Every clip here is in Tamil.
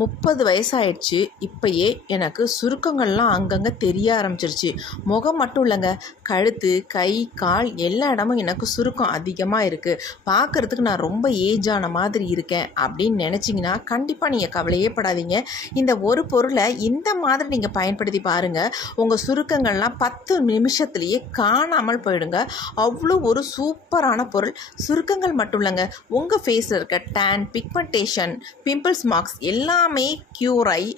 30 வயசாயிடுச்சு. இப்பயே எனக்கு சுருக்கங்கள்லாம் அங்கங்கே தெரிய ஆரம்பிச்சிருச்சு. முகம் மட்டும் இல்லைங்க, கழுத்து, கை, கால் எல்லா இடமும் எனக்கு சுருக்கம் அதிகமாக இருக்குது. பார்க்குறதுக்கு நான் ரொம்ப ஏஜான மாதிரி இருக்கேன் அப்படின்னு நினச்சிங்கன்னா கண்டிப்பாக நீங்கள் கவலையே படாதீங்க. இந்த ஒரு பொருளை இந்த மாதிரி நீங்கள் பயன்படுத்தி பாருங்கள். உங்கள் சுருக்கங்கள்லாம் 10 நிமிஷத்துலேயே காணாமல் போயிடுங்க. அவ்வளோ ஒரு சூப்பரான பொருள். சுருக்கங்கள் மட்டும் இல்லைங்க, உங்கள் ஃபேஸில் இருக்க டேன், பிக்மெண்டேஷன், பிம்பிள்ஸ் மார்க்ஸ் எல்லாமே க்யூர் ஆகி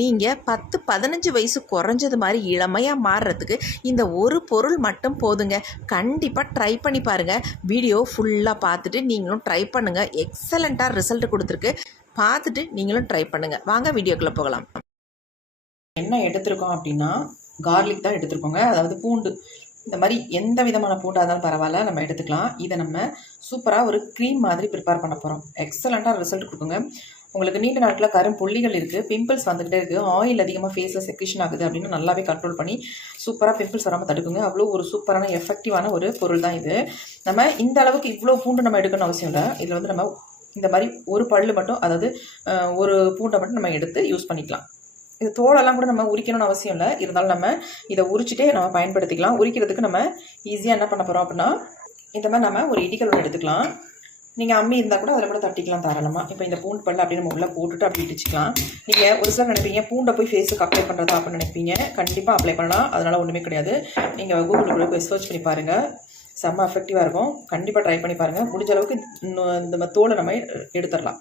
நீங்கள் 10-15 வயசு குறைஞ்சது மாதிரி இளமையாக மாறுறதுக்கு இந்த ஒரு பொருள் மட்டும் போதுங்க. கண்டிப்பாக ட்ரை பண்ணி பாருங்கள். வீடியோ ஃபுல்லாக பார்த்துட்டு நீங்களும் ட்ரை பண்ணுங்கள். எக்ஸலண்ட்டாக ரிசல்ட் கொடுத்துருக்கு. பார்த்துட்டு நீங்களும் ட்ரை பண்ணுங்கள். வாங்க வீடியோக்குள்ளே போகலாம். என்ன எடுத்திருக்கோம் அப்படின்னா கார்லிக் தான் எடுத்திருக்கோங்க. அதாவது பூண்டு. இந்த மாதிரி எந்த விதமான பூண்டாக இருந்தாலும் பரவாயில்ல, நம்ம எடுத்துக்கலாம். இதை நம்ம சூப்பராக ஒரு க்ரீம் மாதிரி ப்ரிப்பேர் பண்ண போகிறோம். எக்ஸலண்ட்டாக ரிசல்ட் கொடுக்குங்க. உங்களுக்கு நீண்ட நாட்களில் கரும்புள்ளிகள் இருக்குது, பிம்பிள்ஸ் வந்துகிட்டே இருக்குது, ஆயில் அதிகமாக ஃபேஸில் செக்ரேஷன் ஆகுது அப்படின்னு நல்லாவே கண்ட்ரோல் பண்ணி சூப்பராக பிம்பிள்ஸ் வராமல் தடுக்குங்க. அவ்வளோ ஒரு சூப்பரான எஃபெக்டிவான ஒரு பொருள் தான் இது. நம்ம இந்த அளவுக்கு இவ்வளோ பூண்டு நம்ம எடுக்கணும்னு அவசியம் இல்லை. இதில் வந்து நம்ம இந்த மாதிரி ஒரு பல்லு மட்டும், அதாவது ஒரு பூண்டை மட்டும் நம்ம எடுத்து யூஸ் பண்ணிக்கலாம். இது தோலெல்லாம் கூட நம்ம உரிக்கணும்னு அவசியம் இல்லை. இருந்தாலும் நம்ம இதை உரிச்சிட்டே நம்ம பயன்படுத்திக்கலாம். உரிக்கிறதுக்கு நம்ம ஈஸியாக என்ன பண்ண போகிறோம் அப்படின்னா, இந்த மாதிரி நம்ம ஒரு இடிக்கல் ஒன்று எடுத்துக்கலாம். நீங்கள் அம்மி இருந்தால் கூட அதில் கூட தட்டிக்கலாம் தாராளமாக. இப்போ இந்த பூண்டு பல்ல அப்படியே நம்ம உள்ளே போட்டுட்டு அப்படி இடிச்சிக்கலாம். நீங்கள் ஒரு சிலர் நினைப்பீங்க பூண்டை போய் ஃபேஸுக்கு அப்ளை பண்ணுறதா அப்படின்னு நினைப்பீங்க. கண்டிப்பாக அப்ளை பண்ணலாம், அதனால் ஒன்றுமே கிடையாது. நீங்கள் கூகுளில் போய் சர்ச் பண்ணி பாருங்கள், செம்ம எஃபெக்டிவாக இருக்கும். கண்டிப்பாக ட்ரை பண்ணி பாருங்கள். முடிஞ்ச அளவுக்கு இந்த தோலை நம்ம எடுத்துடலாம்.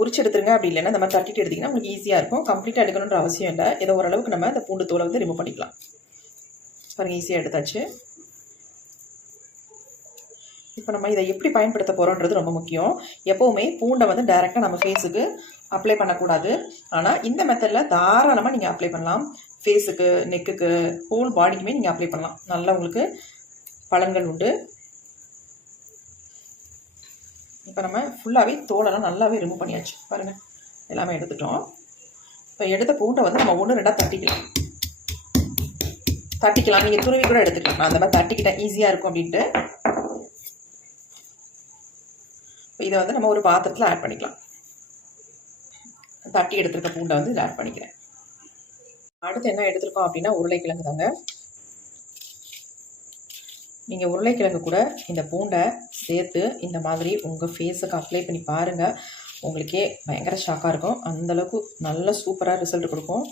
உரிச்சு எடுத்துருங்க. அப்படி இல்லைன்னா இந்த மாதிரி தட்டிட்டு எடுத்திங்கன்னா உங்களுக்கு ஈஸியாக இருக்கும். கம்ப்ளீட்டாக எடுக்கணுன்ற அவசியம் இல்லை. ஏதோ ஓரளவுக்கு நம்ம இந்த பூண்டு தோலை வந்து ரிமூவ் பண்ணிக்கலாம். பாருங்கள், ஈஸியாக எடுத்தாச்சு. இப்போ நம்ம இதை எப்படி பயன்படுத்த போகிறோன்றது ரொம்ப முக்கியம். எப்போவுமே பூண்டை வந்து டைரெக்டாக நம்ம ஃபேஸுக்கு அப்ளை பண்ணக்கூடாது. ஆனால் இந்த மெத்தடில் தாராளமாக நீங்கள் அப்ளை பண்ணலாம். ஃபேஸுக்கு, நெக்குக்கு, ஹோல் பாடிக்குமே நீங்கள் அப்ளை பண்ணலாம். நல்லா உங்களுக்கு பலன்கள் உண்டு. இப்போ நம்ம ஃபுல்லாகவே தோலெல்லாம் நல்லாவே ரிமூவ் பண்ணியாச்சு. பாருங்கள், எல்லாமே எடுத்துட்டோம். இப்போ எடுத்த பூண்டை வந்து நம்ம 1-2 தட்டிக்கலாம். நீங்கள் துருவி கூட எடுத்துக்கலாம். நான் அந்த மாதிரி தட்டிக்கிட்டேன், ஈஸியாக இருக்கும் அப்படின்ட்டு. இதை வந்து நம்ம ஒரு பாத்திரத்தில் ஆட் பண்ணிக்கலாம். தட்டி எடுத்துருக்க பூண்டை வந்து இதில் ஆட் பண்ணிக்கிறேன். அடுத்து என்ன எடுத்துருக்கோம் அப்படின்னா உருளைக்கிழங்கு தாங்க. நீங்கள் உருளைக்கிழங்கு கூட இந்த பூண்டை சேர்த்து இந்த மாதிரி உங்கள் ஃபேஸுக்கு அப்ளை பண்ணி பாருங்கள். உங்களுக்கே பயங்கர ஷாக்காக இருக்கும். அந்தளவுக்கு நல்ல சூப்பராக ரிசல்ட் கொடுக்கும்.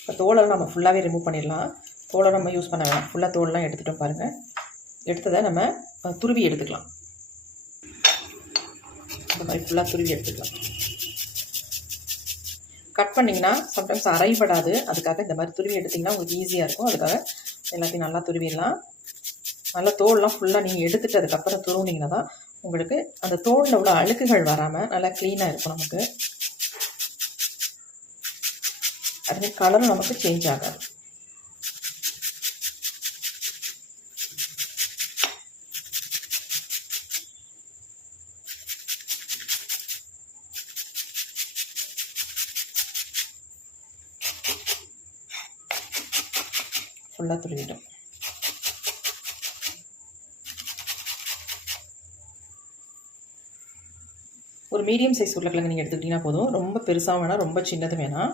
இப்போ தோலெல்லாம் நம்ம ஃபுல்லாகவே ரிமூவ் பண்ணிடலாம். தோலை நம்ம யூஸ் பண்ண வேணாம். ஃபுல்லாக தோலெலாம் எடுத்துகிட்டோம் பாருங்கள். எடுத்ததை நம்ம துருவி எடுத்துக்கலாம். இந்த மாதிரி ஃபுல்லாக துருவி எடுத்துக்கலாம். கட் பண்ணிங்கன்னா சம்டைம்ஸ் அரைப்படாது. அதுக்காக இந்த மாதிரி துருவி எடுத்திங்கன்னா உங்களுக்கு ஈஸியாக இருக்கும். அதுக்காக எல்லாத்தையும் நல்லா துருவிடலாம். நல்லா தோல்லாம் ஃபுல்லாக நீங்கள் எடுத்துகிட்டு அதுக்கப்புறம் துருவினீங்கன்னா தான் உங்களுக்கு அந்த தோலில் உள்ள அழுக்குகள் வராமல் நல்லா க்ளீனாக இருக்கும். நமக்கு அது கலரும் நமக்கு சேஞ்ச் ஆகாது. ஃபுல்லாக துருவிடும். ஒரு மீடியம் சைஸ் உருளைக்கிழங்கு நீங்கள் எடுத்துக்கிட்டிங்கன்னா போதும். ரொம்ப பெருசாக வேணாம், ரொம்ப சின்னது வேணாம்.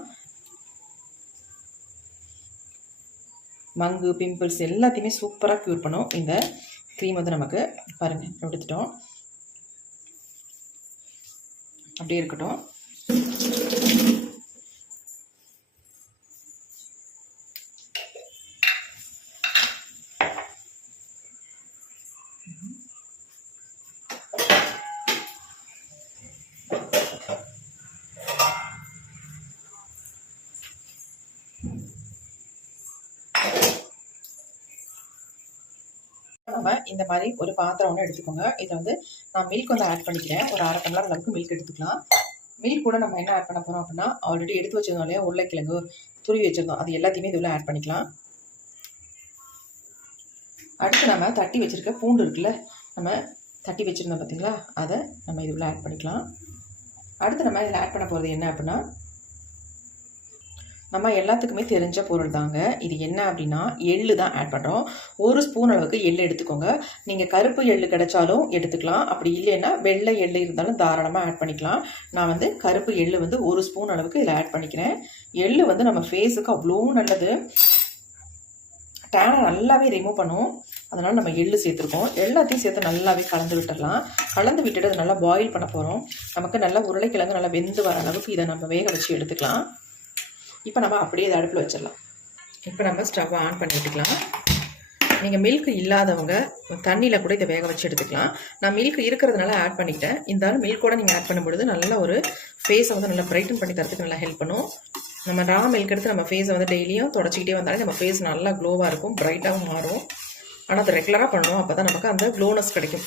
மங்கு, பிம்பிள்ஸ் எல்லாத்தையுமே சூப்பராக க்யூர் பண்ணும் இந்த க்ரீம் வந்து நமக்கு. பாருங்கள், எடுத்துட்டோம். அப்படியே இருக்கட்டும். நம்ம இந்த மாதிரி ஒரு பாத்திரம் ஒன்று எடுத்துக்கோங்க. இதில் வந்து நான் மில்க் வந்து ஆட் பண்ணிக்கிறேன். ஒரு 1/2 டம்ளர் அளவுக்கு மில்க் எடுத்துக்கலாம். மில்க் கூட நம்ம என்ன ஆட் பண்ண போகிறோம் அப்படின்னா, ஆல்ரெடி எடுத்து வச்சிருந்தோம் இல்லையா உருளைக்கிழங்கு, துருவி வச்சுருந்தோம், அது எல்லாத்தையுமே இதில் ஆட் பண்ணிக்கலாம். அடுத்து நம்ம தட்டி வச்சுருக்க பூண்டு இருக்குல்ல, நம்ம தட்டி வச்சுருந்தோம் பார்த்தீங்களா, அதை நம்ம இதில் ஆட் பண்ணிக்கலாம். அடுத்து நம்ம இதில் ஆட் பண்ண போகிறது என்ன அப்படின்னா, நம்ம எல்லாத்துக்குமே தெரிஞ்ச பொருள் தாங்க. இது என்ன அப்படின்னா, எள்ளு தான் ஆட் பண்ணுறோம். 1 ஸ்பூன் அளவுக்கு எள்ளு எடுத்துக்கோங்க. நீங்கள் கருப்பு எள்ளு கிடைச்சாலும் எடுத்துக்கலாம். அப்படி இல்லைன்னா வெள்ளை எள்ளு இருந்தாலும் தாராளமாக ஆட் பண்ணிக்கலாம். நான் வந்து கருப்பு எள்ளு வந்து 1 ஸ்பூன் அளவுக்கு இதில் ஆட் பண்ணிக்கிறேன். எள்ளு வந்து நம்ம ஃபேஸுக்கு அவ்வளோ நல்லது. டேனை நல்லாவே ரிமூவ் பண்ணும். அதனால் நம்ம எள்ளு சேர்த்துருக்கோம். எல்லாத்தையும் சேர்த்து நல்லாவே கலந்து விட்டுடலாம். கலந்து விட்டுட்டு அதை நல்லா பாயில் பண்ண போகிறோம். நமக்கு நல்லா உருளைக்கிழங்கு நல்லா வெந்து வர அளவுக்கு இதை நம்ம வேக வச்சு எடுத்துக்கலாம். இப்போ நம்ம அப்படியே இதை அடுப்பில் வச்சிடலாம். இப்போ நம்ம ஸ்டவ்வை ஆன் பண்ணி விட்டுக்கலாம். நீங்கள் மில்க் இல்லாதவங்க தண்ணியில் கூட இதை வேக வச்சு எடுத்துக்கலாம். நான் மில்க் இருக்கிறதுனால ஆட் பண்ணிக்கிட்டேன். இருந்தாலும் மில்கோட நீங்கள் ஆட் பண்ணும்பொழுது நல்ல ஒரு ஃபேஸை வந்து நல்லா பிரைட்டன் பண்ணி தரத்துக்கு நல்லா ஹெல்ப் பண்ணும். நம்ம ரா மில்க் எடுத்து நம்ம ஃபேஸை வந்து டெய்லியும் தொடச்சிக்கிட்டே வந்தாலே நம்ம ஃபேஸ் நல்லா க்ளோவாக இருக்கும், பிரைட்டாகவும் மாறும். ஆனால் அதை ரெகுலராக பண்ணணும். அப்போ தான் நமக்கு அந்த க்ளோனஸ் கிடைக்கும்.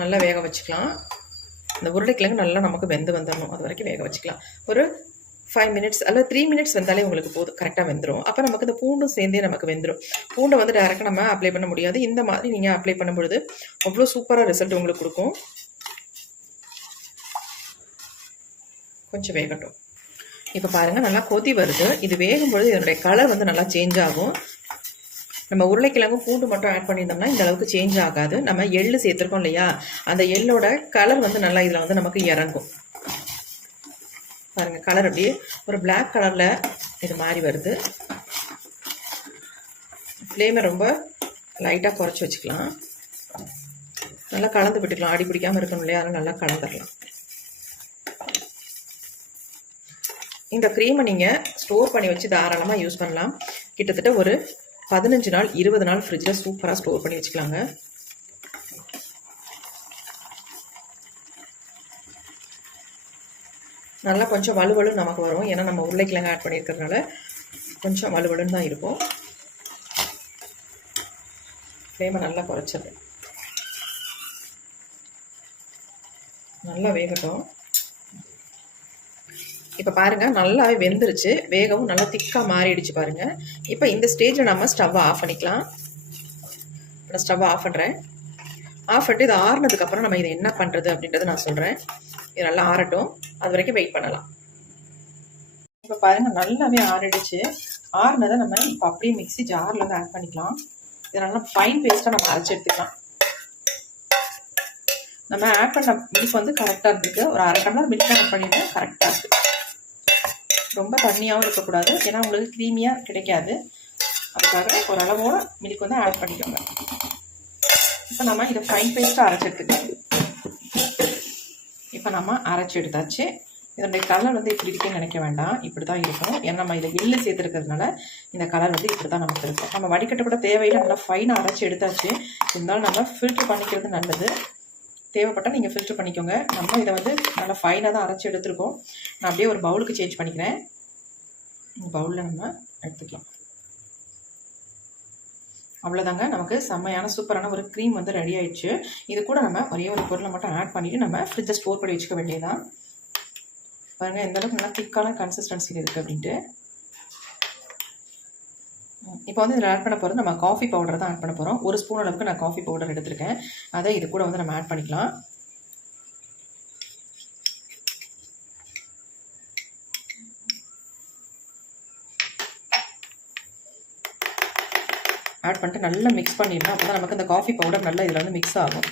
நல்லா வேக வச்சுக்கலாம். இந்த உருளைக்கிழங்கு நல்லா நமக்கு வெந்து வந்துடணும். அது வரைக்கும் வேக வச்சுக்கலாம். ஒரு 5 மினிட்ஸ் அல்லது 3 மினிட்ஸ் வெந்தாலே உங்களுக்கு போதும், கரெக்டாக வெந்துடும். அப்போ நமக்கு இந்த பூண்டும் சேர்ந்தே நமக்கு வெந்துடும். பூண்டை வந்து டேரெக்டாக நம்ம அப்ளை பண்ண முடியாது. இந்த மாதிரி நீங்கள் அப்ளை பண்ணும்பொழுது அவ்வளோ சூப்பராக ரிசல்ட் உங்களுக்கு கொடுக்கும். கொஞ்சம் வேகட்டும். இப்போ பாருங்கள் நல்லா கொதி வருது. இது வேகும்பொழுது இதனுடைய கலர் வந்து நல்லா சேஞ்ச் ஆகும். நம்ம உருளைக்கிழங்கும் பூண்டு மட்டும் ஆட் பண்ணியிருந்தோம்னா இந்த அளவுக்கு சேஞ்ச் ஆகாது. நம்ம எள்ளு சேர்த்துருக்கோம் இல்லையா, அந்த எள்ளோட கலர் வந்து நல்லா இதில் வந்து நமக்கு இறங்கும். பாருங்கள் கலர் அப்படியே ஒரு பிளாக் கலரில் இது மாதிரி வருது. ஃப்ளேமை ரொம்ப லைட்டாக குறைச்சி வச்சுக்கலாம். நல்லா கலந்து விட்டுக்கலாம். அடி பிடிக்காமல் இருக்கணும் இல்லையா, அதனால் நல்லா கலந்துடலாம். இந்த க்ரீமை நீங்கள் ஸ்டோர் பண்ணி வச்சு தாராளமாக யூஸ் பண்ணலாம். கிட்டத்தட்ட ஒரு 15 நாள் 20 நாள் ஃப்ரிட்ஜில் சூப்பராக ஸ்டோர் பண்ணி வச்சுக்கலாங்க. நல்லா கொஞ்சம் வலுவலு நமக்கு வரும். ஏன்னா நம்ம உருளைக்கிழங்கு ஆட் பண்ணியிருக்கிறதுனால கொஞ்சம் வலுவலுன்னு தான் இருக்கும். ஃப்ளேமை நல்லா குறைச்சிடுறேன். நல்லா வேகட்டும். இப்போ பாருங்கள் நல்லாவே வெந்துருச்சு. வேகவும் நல்லா திக்காக மாறிடுச்சு பாருங்கள். இப்போ இந்த ஸ்டேஜில் நம்ம ஸ்டவ்வை ஆஃப் பண்ணிக்கலாம். இப்போ நான் ஸ்டவ்வை ஆஃப் பண்ணுறேன். ஆஃப் பண்ணிட்டு இது ஆறுனதுக்கப்புறம் நம்ம இதை என்ன பண்ணுறது அப்படின்றத நான் சொல்கிறேன். இது நல்லா ஆறட்டும், அது வரைக்கும் வெயிட் பண்ணலாம். இப்போ பாருங்கள் நல்லாவே ஆறிடுச்சு. ஆறுனதை நம்ம இப்போ அப்படியே மிக்ஸி ஜாரில் வந்து ஆட் பண்ணிக்கலாம். இதை நல்லா ஃபைன் பேஸ்ட்டாக நம்ம அரைச்சி எடுத்துக்கலாம். நம்ம ஆட் பண்ண மில்க் வந்து கரெக்டாக இருந்துருக்கு. ஒரு 1/2 டம்ளர் மில்க் ஆட் பண்ணிட்டு கரெக்டாக இருக்குது. ரொம்ப தண்ணியாகவும் இருக்கக்கூடாது, ஏன்னா உங்களுக்கு க்ரீமியாக கிடைக்காது. அதுக்காக ஒரு அளவோட மில்க் வந்து ஆட் பண்ணிக்கோங்க. இப்போ நம்ம இதை ஃபைன் பேஸ்ட்டாக அரைச்சி எடுத்துக்கலாம். இப்போ நம்ம அரைச்சி எடுத்தாச்சு. இதனுடைய கலர் வந்து இப்படி இருக்குன்னு நினைக்க வேண்டாம், இப்படி தான் இருக்கும். ஏன்னா நம்ம இதை எள்ளு சேர்த்துருக்கிறதுனால இந்த கலர் வந்து இப்படி தான் நமக்கு இருக்கும். நம்ம வடிகட்ட கூட தேவையில்லை, நல்லா ஃபைனாக அரைச்சி எடுத்தாச்சு. இருந்தாலும் நம்ம ஃபில்ட்ரு பண்ணிக்கிறது நல்லது. தேவைப்பட்டால் நீங்கள் ஃபில்ட்ரு பண்ணிக்கோங்க. நம்ம இதை வந்து நல்லா ஃபைனாக தான் அரைச்சி எடுத்துருக்கோம். நான் அப்படியே ஒரு பவுலுக்கு சேஞ்ச் பண்ணிக்கிறேன். இந்த பவுலில் நம்ம எடுத்துக்கலாம். அவ்வளோதாங்க, நமக்கு செம்மையான சூப்பரான ஒரு க்ரீம் வந்து ரெடி ஆயிடுச்சு. இது கூட நம்ம ஒரே ஒரு பொருளை மட்டும் ஆட் பண்ணிவிட்டு நம்ம ஃப்ரிட்ஜை ஸ்டோர் பண்ணி வச்சுக்க வேண்டியதான். பாருங்கள் எந்த அளவுக்கு நல்லா திக்கான கன்சிஸ்டன்சியில் இருக்குது அப்படின்ட்டு. இப்போ வந்து இதில் ஆட் பண்ண போகிறது நம்ம காஃபி பவுடர் தான் ஆட் பண்ண போகிறோம். 1 ஸ்பூன் அளவுக்கு நான் காஃபி பவுடர் எடுத்திருக்கேன். அதை இது கூட வந்து நம்ம ஆட் பண்ணிக்கலாம். ஆட் பண்ணிட்டு நல்லா மிக்ஸ் பண்ணிடலாம். அப்போ தான் நமக்கு அந்த காஃபி பவுடர் நல்லா இதில் வந்து மிக்ஸ் ஆகும்.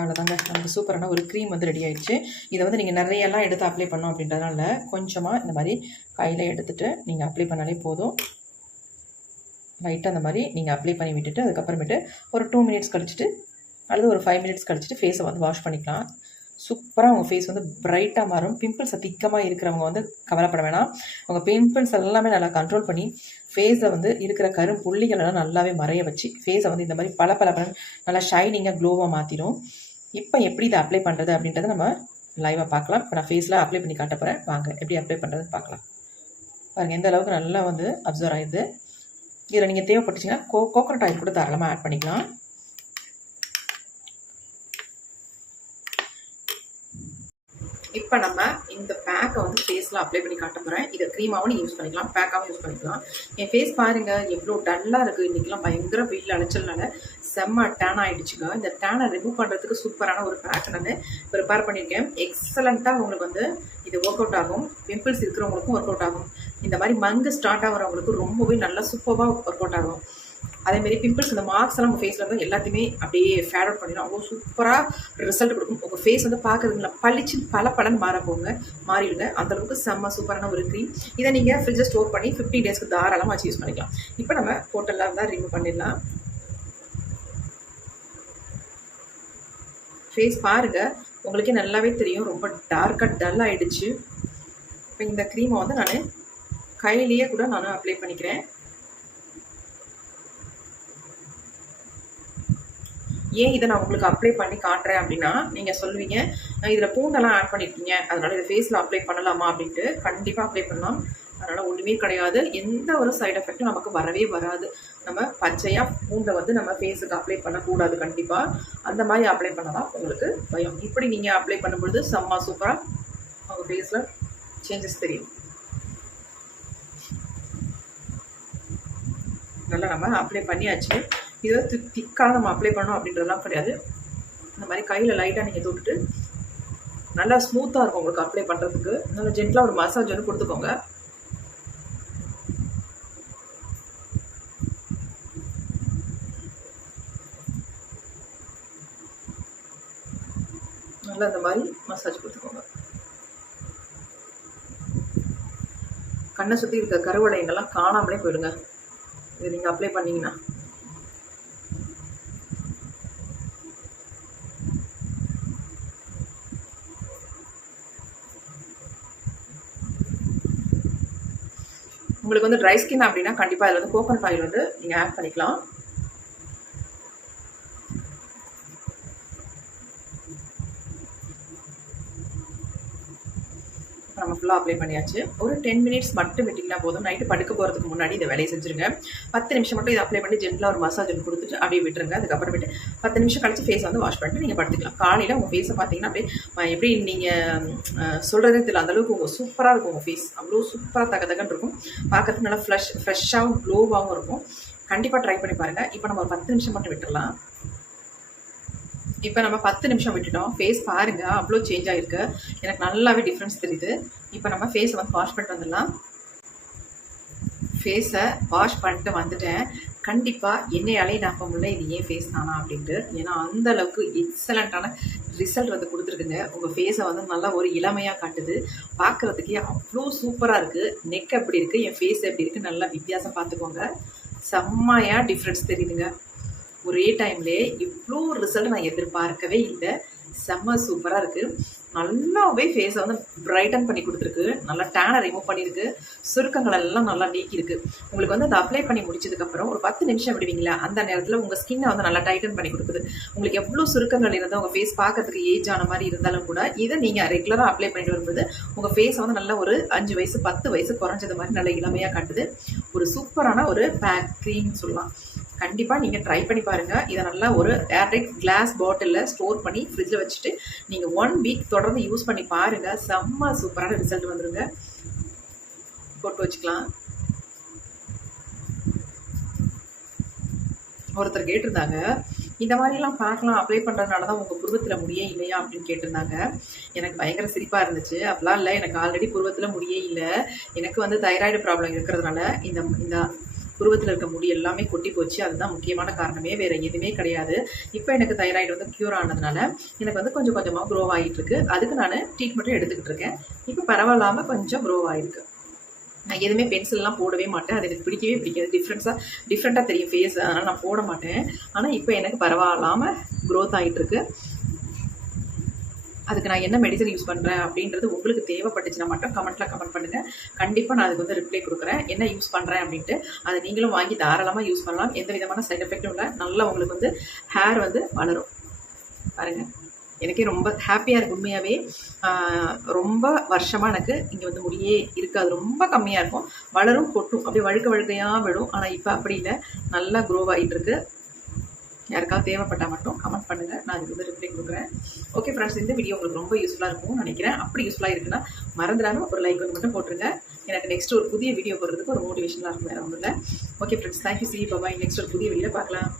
அவ்வளோதாங்க, நமக்கு சூப்பரான ஒரு க்ரீம் வந்து ரெடி ஆயிடுச்சு. இதை வந்து நீங்கள் நிறையெல்லாம் எடுத்து அப்ளை பண்ணோம் அப்படின்றதுனால கொஞ்சமாக இந்த மாதிரி கையில் எடுத்துகிட்டு நீங்கள் அப்ளை பண்ணாலே போதும். லைட்டாக அந்த மாதிரி நீங்கள் அப்ளை பண்ணி விட்டுட்டு அதுக்கப்புறமேட்டு ஒரு 2 மினிட்ஸ் கழிச்சிட்டு அல்லது ஒரு 5 மினிட்ஸ் கழிச்சிட்டு ஃபேஸை வந்து வாஷ் பண்ணிக்கலாம். சூப்பராக உங்கள் ஃபேஸ் வந்து பிரைட்டாக மாறும். பிம்பிள்ஸ் அதிகமாக இருக்கிறவங்க வந்து கவலைப்பட வேணாம். உங்கள் பிம்பிள்ஸ் எல்லாமே நல்லா கண்ட்ரோல் பண்ணி ஃபேஸில் வந்து இருக்கிற கரும்புள்ளிகளெல்லாம் நல்லாவே மறைய வச்சு ஃபேஸை வந்து இந்த மாதிரி பல நல்லா ஷைனிங்காக க்ளோவாக மாற்றிடும். இப்போ எப்படி இதை அப்ளை பண்ணுறது அப்படின்றத நம்ம லைவாக பார்க்கலாம். இப்போ நான் ஃபேஸில் அப்ளை பண்ணி காட்ட போகிறேன். வாங்க எப்படி அப்ளை பண்ணுறதுன்னு பார்க்கலாம். பாருங்கள் எந்த அளவுக்கு நல்லா வந்து அப்சர்வ் ஆகிடுது. இதில் நீங்கள் தேவைப்பட்டுச்சிங்கன்னா கோகோனட் ஆயில் கூட தாராளமாக ஆட் பண்ணிக்கலாம். இப்போ நம்ம இந்த பேக்கை வந்து ஃபேஸில் அப்ளை பண்ணி காட்ட போகிறேன். இதை க்ரீமாகவும் நீங்கள் யூஸ் பண்ணிக்கலாம், பேக்காகவும் யூஸ் பண்ணிக்கலாம். என் ஃபேஸ் பாருங்கள் எவ்வளோ டல்லாக இருக்குது. இன்றைக்கெலாம் பயங்கர வெயில் அலைச்சல்னால செம்ம டேன் ஆகிடுச்சுங்க. இந்த டேனை ரிமூவ் பண்ணுறதுக்கு சூப்பரான ஒரு பேக் நான் ப்ரிப்பேர் பண்ணியிருக்கேன். எக்ஸலண்ட்டாக உங்களுக்கு வந்து இது ஒர்க் அவுட் ஆகும். பிம்பிள்ஸ் இருக்கிறவங்களுக்கும் ஒர்க் அவுட் ஆகும். இந்த மாதிரி மங்கு ஸ்டார்ட் ஆகிறவங்களுக்கு ரொம்பவே நல்லா சூப்பராக ஒர்க் அவுட் ஆகும். அதேமாரி பிம்பிள்ஸ் இந்த மார்க்ஸ் எல்லாம் உங்கள் ஃபேஸில் வந்து எல்லாத்தையுமே அப்படியே ஃபேட் அவுட் பண்ணிடும். அவ்வளோ சூப்பராக ரிசல்ட் கொடுக்கும். உங்கள் ஃபேஸ் வந்து பார்க்குறதுங்களா பளிச்சு பலன்னு மாறிடுங்க. அந்தளவுக்கு செம்ம சூப்பரான ஒரு க்ரீம். இதை நீங்கள் ஃப்ரிட்ஜை ஸ்டோர் பண்ணி 15 டேஸ்க்கு தாராளமாக வச்சு யூஸ் பண்ணிக்கலாம். இப்போ நம்ம போட்டெல்லாம் தான் ரிமூவ் பண்ணிடலாம். ஃபேஸ் பாருங்கள் உங்களுக்கே நல்லாவே தெரியும், ரொம்ப டார்க்காக டல் ஆகிடுச்சு. இப்போ இந்த க்ரீமை வந்து நான் கையிலேயே கூட நான் அப்ளை பண்ணிக்கிறேன். ஏன் இதை நான் உங்களுக்கு அப்ளை பண்ணி காட்டுறேன் அப்படின்னா, நீங்கள் சொல்லுவீங்க இதில் பூண்டெல்லாம் ஆட் பண்ணியிருக்கீங்க, அதனால் இதை ஃபேஸில் அப்ளை பண்ணலாமா அப்படின்ட்டு. கண்டிப்பாக அப்ளை பண்ணலாம். அதனால் ஒன்றுமே கிடையாது. எந்த ஒரு சைட் எஃபெக்ட்டும் நமக்கு வரவே வராது. நம்ம பச்சையாக பூண்டை வந்து நம்ம ஃபேஸுக்கு அப்ளை பண்ணக்கூடாது. கண்டிப்பாக அந்த மாதிரி அப்ளை பண்ணலாம் உங்களுக்கு பயம். இப்படி நீங்கள் அப்ளை பண்ணும்பொழுது செம்ம சூப்பராக உங்கள் ஃபேஸில் சேஞ்சஸ் தெரியும். நல்லா நம்ம அப்ளை பண்ணியாச்சு. இது வந்து திக்காக நம்ம அப்ளை பண்ணோம் அப்படின்றதுலாம் கிடையாது. இந்த மாதிரி கையில் லைட்டாக நீங்கள் தொட்டுட்டு நல்லா ஸ்மூத்தாக இருக்கும் உங்களுக்கு அப்ளை பண்ணுறதுக்கு. நல்லா ஜென்டலாக ஒரு மசாஜ் வந்து கொடுத்துக்கோங்க. நல்லா இந்த மாதிரி மசாஜ் கொடுத்துக்கோங்க. கண்ணை சுற்றி இருக்க கருவளையங்கள்லாம் காணாமலே போயிடுங்க இது நீங்கள் அப்ளை பண்ணிங்கன்னா. உங்களுக்கு வந்து ட்ரை ஸ்கின் அப்படின்னா கண்டிப்பாக அதில் வந்து கோகோனட் ஆயில் வந்து நீங்கள் ஆட் பண்ணிக்கலாம். நம்ம ஃபுல்லாக அப்ளை பண்ணியாச்சு. ஒரு 10 மினிட்ஸ் மட்டும் விட்டிங்கன்னா போதும். நைட்டு படுக்க போகிறதுக்கு முன்னாடி இந்த வேலையை செஞ்சுருங்க. 10 நிமிஷம் மட்டும் இதை அப்ளை பண்ணி ஜென்டலாக ஒரு மசாஜ் கொடுத்துட்டு அப்படியே விட்டுருங்க. அதுக்கப்புறமேட்டு 10 நிமிஷம் கழிச்சு ஃபேஸ் வந்து வாஷ் பண்ணிட்டு நீங்கள் படுத்துக்கலாம். காலையில் உங்கள் ஃபேஸை பார்த்தீங்கன்னா அப்படியே எப்படி நீங்கள் சொல்கிறதே தெரியல, அந்தளவுக்கு உங்கள் சூப்பராக இருக்கும். உங்கள் ஃபேஸ் அவ்வளோ சூப்பராக தகன்னு இருக்கும். பார்க்கறதுக்கு நல்லா ஃப்ரெஷ்ஷாகவும் க்ளோவாகவும் இருக்கும். கண்டிப்பாக ட்ரை பண்ணி பாருங்கள். இப்போ நம்ம ஒரு 10 நிமிஷம் மட்டும் விட்டுடலாம். இப்போ நம்ம 10 நிமிஷம் விட்டுட்டோம். ஃபேஸ் பாருங்கள் அவ்வளோ சேஞ்ச் ஆகிருக்கு. எனக்கு நல்லாவே டிஃப்ரென்ஸ் தெரியுது. இப்போ நம்ம ஃபேஸை வந்து வாஷ் பண்ணிட்டு வந்துடலாம். ஃபேஸை வாஷ் பண்ணிட்டு வந்துட்டேன். கண்டிப்பாக என்னையாலே நம்ப முடியல இது ஏன் ஃபேஸ் தானா அப்படின்ட்டு. ஏன்னா அந்தளவுக்கு எக்ஸலண்ட்டான ரிசல்ட் வந்து கொடுத்துருக்குங்க. உங்கள் ஃபேஸை வந்து நல்லா ஒரு இளமையாக காட்டுது. பார்க்குறதுக்கே அவ்வளோ சூப்பராக இருக்குது. நெக் எப்படி இருக்குது, என் ஃபேஸ் எப்படி இருக்குது, நல்லா வித்தியாசம் பார்த்துக்கோங்க. செம்மையாக டிஃப்ரென்ஸ் தெரியுதுங்க. ஒரே டைம்லேயே இவ்வளோ ரிசல்ட் நான் எதிர்பார்க்கவே இல்லை. செம்ம சூப்பராக இருக்குது. நல்லாவே ஃபேஸை வந்து பிரைட்டன் பண்ணி கொடுத்துருக்கு. நல்லா டேனை ரிமூவ் பண்ணியிருக்கு. சுருக்கங்கள் எல்லாம் நல்லா நீக்கியிருக்கு. உங்களுக்கு வந்து அதை அப்ளை பண்ணி முடிச்சதுக்கப்புறம் ஒரு 10 நிமிஷம் விடுவீங்களா, அந்த நேரத்தில் உங்கள் ஸ்கின்னை வந்து நல்லா டைட்டன் பண்ணி கொடுக்குது. உங்களுக்கு எவ்வளோ சுருக்கங்கள் இருந்தால் உங்கள் ஃபேஸ் பார்க்கறதுக்கு ஏஜ் ஆன மாதிரி இருந்தாலும் கூட இதை நீங்கள் ரெகுலராக அப்ளை பண்ணிட்டு வரும்போது உங்கள் ஃபேஸை வந்து நல்லா ஒரு 5 வயசு 10 வயசு குறைஞ்சது மாதிரி நல்லா இளமையாக காட்டுது. ஒரு சூப்பரான ஒரு பேக் க்ரீம் சொல்லலாம். கண்டிப்பாக நீங்கள் ட்ரை பண்ணி பாருங்கள். இதை நல்லா ஒரு ஏர்டைட் கிளாஸ் பாட்டிலில் ஸ்டோர் பண்ணி ஃப்ரிட்ஜில் வச்சுட்டு நீங்கள் 1 வீக் தொடர்ந்து யூஸ் பண்ணி பாருங்கள். செம்ம சூப்பரான ரிசல்ட் வந்துடுங்க. போட்டு வச்சுக்கலாம். ஒருத்தர் கேட்டிருந்தாங்க, இந்த மாதிரிலாம் பார்க்கலாம் அப்ளை பண்ணுறதுனால தான் உங்கள் புருவத்தில் முடியே இல்லையா அப்படின்னு கேட்டிருந்தாங்க. எனக்கு பயங்கர சிரிப்பாக இருந்துச்சு. அப்படிலாம் இல்லை, எனக்கு ஆல்ரெடி புருவத்தில் முடியே இல்லை. எனக்கு வந்து தைராய்டு ப்ராப்ளம் இருக்கிறதுனால இந்த புருவத்தில் இருக்க முடி எல்லாமே கொட்டி போச்சு. அதுதான் முக்கியமான காரணமே, வேறு எதுவுமே கிடையாது. இப்போ எனக்கு தைராய்டு வந்து க்யூர் ஆனதுனால எனக்கு வந்து கொஞ்சம் கொஞ்சமாக க்ரோ ஆகிட்டு இருக்கு. அதுக்கு நான் ட்ரீட்மெண்ட்டும் எடுத்துக்கிட்டு இருக்கேன். இப்போ பரவாயில்லாமல் கொஞ்சம் க்ரோ ஆகிருக்கு. நான் எதுவுமே பென்சில்லாம் போடவே மாட்டேன். அது எனக்கு பிடிக்கவே பிடிக்காது. டிஃப்ரெண்ட்டாக தெரியும் ஃபேஸ், அதனால் நான் போட மாட்டேன். ஆனால் இப்போ எனக்கு பரவாயில்லாமல் க்ரோத் ஆகிட்டுருக்கு. அதுக்கு நான் என்ன மெடிசன் யூஸ் பண்ணுறேன் அப்படின்றது உங்களுக்கு தேவைப்பட்டுச்சுன்னா மட்டும் கமெண்ட் பண்ணுங்கள். கண்டிப்பாக நான் அதுக்கு வந்து ரிப்ளை கொடுக்குறேன், என்ன யூஸ் பண்ணுறேன் அப்படின்ட்டு. அதை நீங்களும் வாங்கி தாராளமாக யூஸ் பண்ணலாம். எந்த விதமான சைட் எஃபெக்டும் இல்லை. நல்லா உங்களுக்கு வந்து ஹேர் வந்து வளரும். பாருங்கள், எனக்கே ரொம்ப ஹாப்பியாக இருக்குது உண்மையாகவே. ரொம்ப வருஷமாக எனக்கு இங்கே வந்து முடியே இருக்காது, ரொம்ப கம்மியாக இருக்கும். வளரும், கொட்டும், அப்படியே வழுக்கையாக விடும். ஆனால் இப்போ அப்படி இல்லை, நல்லா க்ரோ ஆகிட்டு இருக்கு. யாருக்காவது தேவைப்பட்டால் மட்டும் கமெண்ட் பண்ணுங்கள், நான் அதுக்கு வந்து ரிப்ளை கொடுக்குறேன். ஓகே ஃப்ரெண்ட்ஸ், இந்த வீடியோ உங்களுக்கு ரொம்ப யூஸ்ஃபுல்லாக இருக்கும்னு நினைக்கிறேன். அப்படி யூஸ்ஃபுல்லாக இருக்குன்னா மறந்துடாமல் ஒரு லைக் ஒன்று மட்டும் போட்டுருங்க. எனக்கு நெக்ஸ்ட் ஒரு புதிய வீடியோ போடுறதுக்கு ஒரு மோட்டிவேஷனாக இருக்கும், வேறு ஒன்றும் இல்லை. Okay friends, thank you. சி பாய். நெக்ஸ்ட் ஒரு புதிய வீடியோ பார்க்கலாம்.